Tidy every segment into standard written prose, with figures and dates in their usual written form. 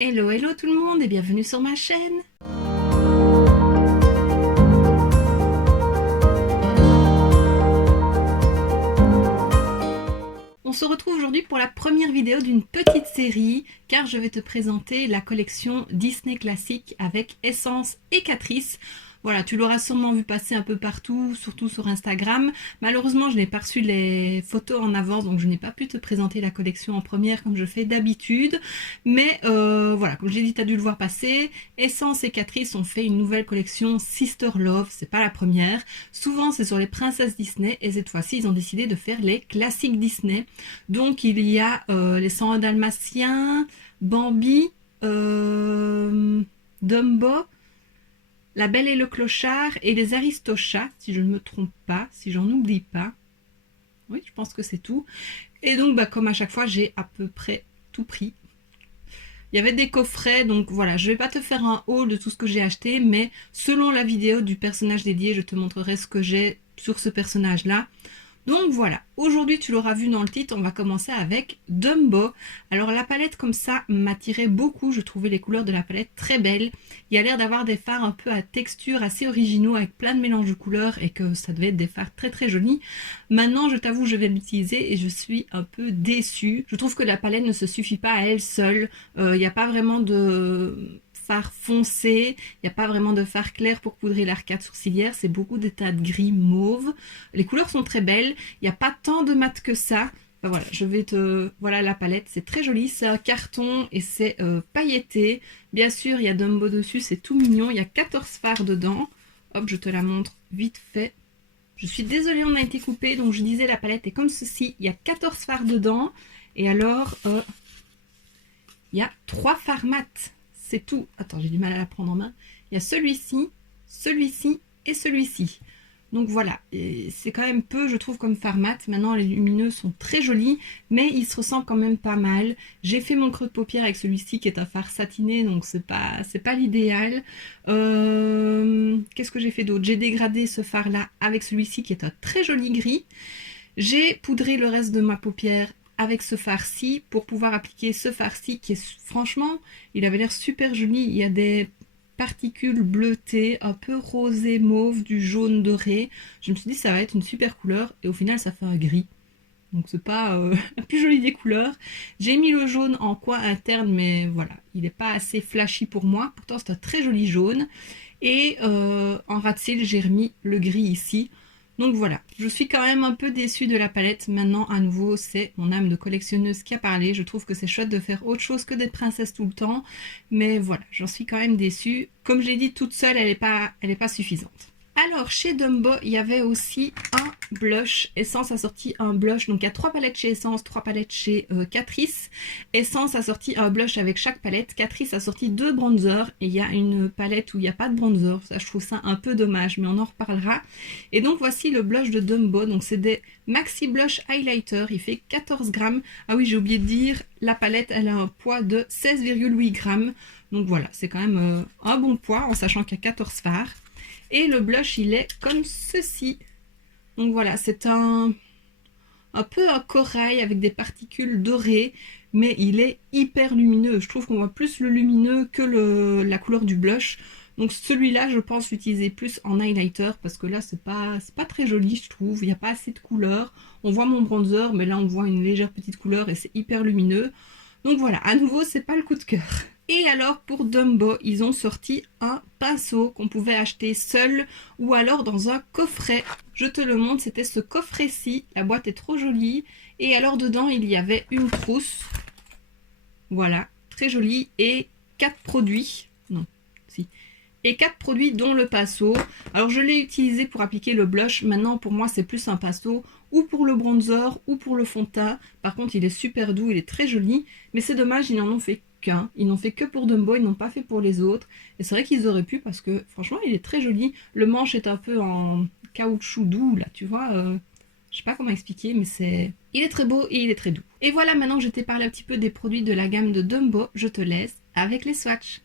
Hello, hello tout le monde et bienvenue sur ma chaîne. On se retrouve aujourd'hui pour la première vidéo d'une petite série car je vais te présenter la collection Disney classique avec Essence et Catrice. Voilà, tu l'auras sûrement vu passer un peu partout, surtout sur Instagram. Malheureusement, je n'ai pas reçu les photos en avance, donc je n'ai pas pu te présenter la collection en première comme je fais d'habitude. Mais voilà, comme j'ai dit, tu as dû le voir passer. Essence et Catrice ont fait une nouvelle collection Sister Love, c'est pas la première. Souvent, c'est sur les princesses Disney et cette fois-ci, ils ont décidé de faire les classiques Disney. Donc, il y a les 101 Dalmatiens, Bambi, Dumbo, La Belle et le Clochard et les Aristochats, si je ne me trompe pas, si j'en oublie pas. Oui, je pense que c'est tout. Et donc, comme à chaque fois, j'ai à peu près tout pris. Il y avait des coffrets, donc voilà, je vais pas te faire un haul de tout ce que j'ai acheté, mais selon la vidéo du personnage dédié, je te montrerai ce que j'ai sur ce personnage-là. Donc voilà, aujourd'hui tu l'auras vu dans le titre, on va commencer avec Dumbo. Alors la palette comme ça m'attirait beaucoup, je trouvais les couleurs de la palette très belles. Il y a l'air d'avoir des fards un peu à texture assez originaux avec plein de mélanges de couleurs et que ça devait être des fards très très jolis. Maintenant je t'avoue je vais l'utiliser et je suis un peu déçue. Je trouve que la palette ne se suffit pas à elle seule, il n'y a pas vraiment de fard foncé, il n'y a pas vraiment de fard clair pour poudrer l'arcade sourcilière, c'est beaucoup d'états de gris mauve. Les couleurs sont très belles, il n'y a pas tant de mat que ça. Ben voilà, je vais te... Voilà la palette, c'est très joli, c'est un carton et c'est pailleté. Bien sûr, il y a Dumbo dessus, c'est tout mignon, il y a 14 fards dedans. Hop, je te la montre vite fait. Je suis désolée, on a été coupé, donc je disais la palette est comme ceci, il y a 14 fards dedans. Et alors, il y a 3 fards mat. C'est tout. Attends, j'ai du mal à la prendre en main. Il y a celui-ci, celui-ci et celui-ci. Donc voilà, c'est quand même peu, je trouve, comme fard mat. Maintenant, les lumineux sont très jolis, mais ils se ressemblent quand même pas mal. J'ai fait mon creux de paupière avec celui-ci qui est un fard satiné, donc c'est pas l'idéal. Qu'est-ce que j'ai fait d'autre? J'ai dégradé ce fard-là avec celui-ci qui est un très joli gris. J'ai poudré le reste de ma paupière avec ce fard-ci pour pouvoir appliquer ce fard-ci qui est franchement, il avait l'air super joli. Il y a des particules bleutées, un peu rosé mauve, du jaune doré. Je me suis dit ça va être une super couleur et au final ça fait un gris. Donc c'est pas la plus jolie des couleurs. J'ai mis le jaune en coin interne mais voilà, il n'est pas assez flashy pour moi. Pourtant c'est un très joli jaune. Et en ras de cils j'ai remis le gris ici. Donc voilà, je suis quand même un peu déçue de la palette. Maintenant, à nouveau, c'est mon âme de collectionneuse qui a parlé. Je trouve que c'est chouette de faire autre chose que des princesses tout le temps. Mais voilà, j'en suis quand même déçue. Comme je l'ai dit, toute seule, elle est pas suffisante. Alors, chez Dumbo, il y avait aussi un blush. Essence a sorti un blush. Donc, il y a 3 palettes chez Essence, 3 palettes chez Catrice. Essence a sorti un blush avec chaque palette. Catrice a sorti 2 bronzers. Et il y a une palette où il n'y a pas de bronzer. Ça, je trouve ça un peu dommage, mais on en reparlera. Et donc, voici le blush de Dumbo. Donc, c'est des Maxi Blush Highlighter. Il fait 14 grammes. Ah oui, j'ai oublié de dire, la palette, elle a un poids de 16,8 grammes. Donc, voilà, c'est quand même un bon poids, en sachant qu'il y a 14 fards. Et le blush, il est comme ceci. Donc voilà, c'est un peu un corail avec des particules dorées, mais il est hyper lumineux. Je trouve qu'on voit plus le lumineux que la couleur du blush. Donc celui-là, je pense l'utiliser plus en highlighter parce que là, c'est pas très joli, je trouve. Il n'y a pas assez de couleur. On voit mon bronzer, mais là, on voit une légère petite couleur et c'est hyper lumineux. Donc voilà, à nouveau, c'est pas le coup de cœur. Et alors pour Dumbo, ils ont sorti un pinceau qu'on pouvait acheter seul ou alors dans un coffret. Je te le montre, c'était ce coffret-ci. La boîte est trop jolie. Et alors dedans, il y avait une trousse. Voilà, très jolie. Et 4 produits. Non, si. Et 4 produits dont le pinceau. Alors je l'ai utilisé pour appliquer le blush. Maintenant pour moi c'est plus un pinceau ou pour le bronzer ou pour le fond de teint. Par contre il est super doux, il est très joli. Mais c'est dommage, ils n'en ont fait qu'un. Ils n'ont fait que pour Dumbo, ils n'ont pas fait pour les autres. Et c'est vrai qu'ils auraient pu parce que franchement il est très joli. Le manche est un peu en caoutchouc doux là, tu vois. Je sais pas comment expliquer mais il est très beau et il est très doux. Et voilà, maintenant que je t'ai parlé un petit peu des produits de la gamme de Dumbo, je te laisse avec les swatchs.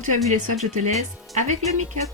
que tu as vu les swatchs, je te laisse avec le make-up.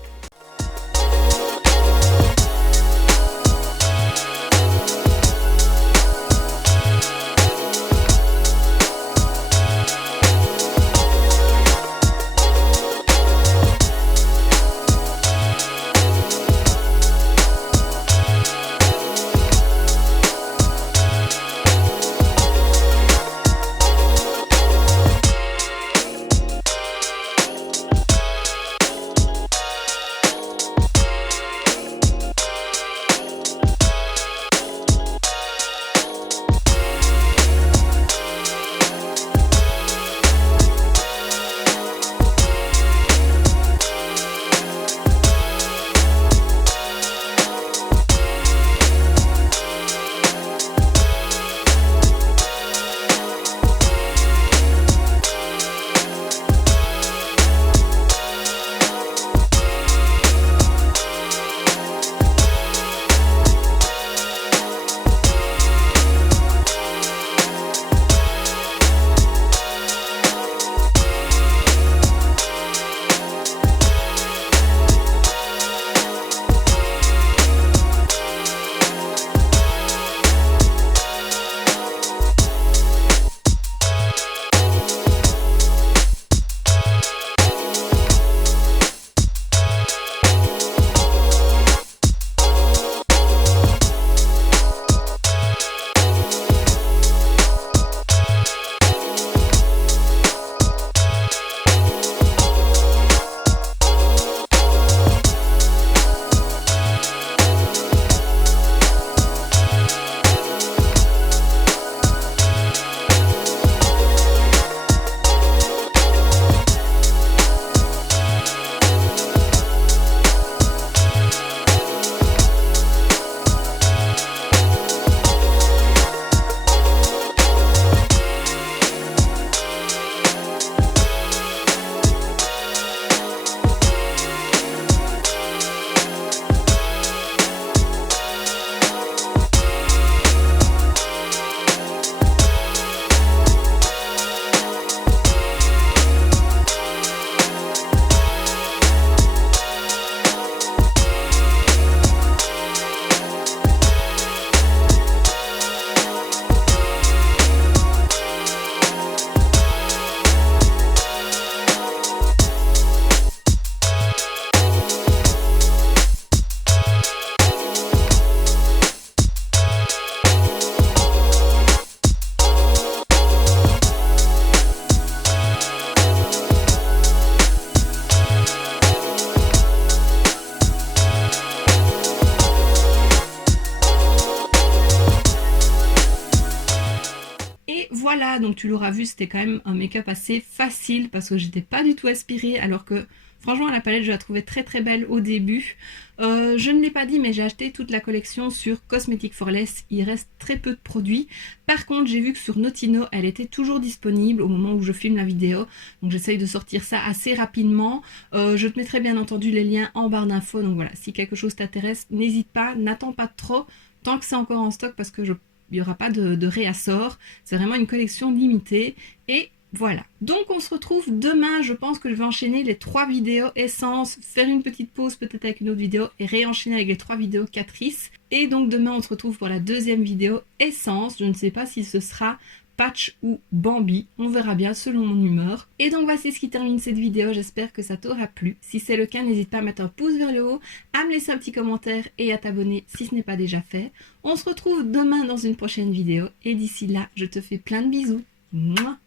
Voilà, donc tu l'auras vu, c'était quand même un make-up assez facile parce que j'étais pas du tout aspirée, alors que franchement la palette je la trouvais très très belle au début. Je ne l'ai pas dit mais j'ai acheté toute la collection sur Cosmetics for Less, il reste très peu de produits. Par contre j'ai vu que sur Notino elle était toujours disponible au moment où je filme la vidéo, donc j'essaye de sortir ça assez rapidement. Je te mettrai bien entendu les liens en barre d'infos, donc voilà, si quelque chose t'intéresse n'hésite pas, n'attends pas trop tant que c'est encore en stock parce que il n'y aura pas de réassort, c'est vraiment une collection limitée et voilà. Donc on se retrouve demain, je pense que je vais enchaîner les 3 vidéos essence, faire une petite pause peut-être avec une autre vidéo et réenchaîner avec les 3 vidéos Catrice. Et donc demain on se retrouve pour la deuxième vidéo essence, je ne sais pas si ce sera Patch ou Bambi, on verra bien selon mon humeur. Et donc voici ce qui termine cette vidéo, j'espère que ça t'aura plu. Si c'est le cas, n'hésite pas à mettre un pouce vers le haut, à me laisser un petit commentaire et à t'abonner si ce n'est pas déjà fait. On se retrouve demain dans une prochaine vidéo et d'ici là, je te fais plein de bisous. Mouah.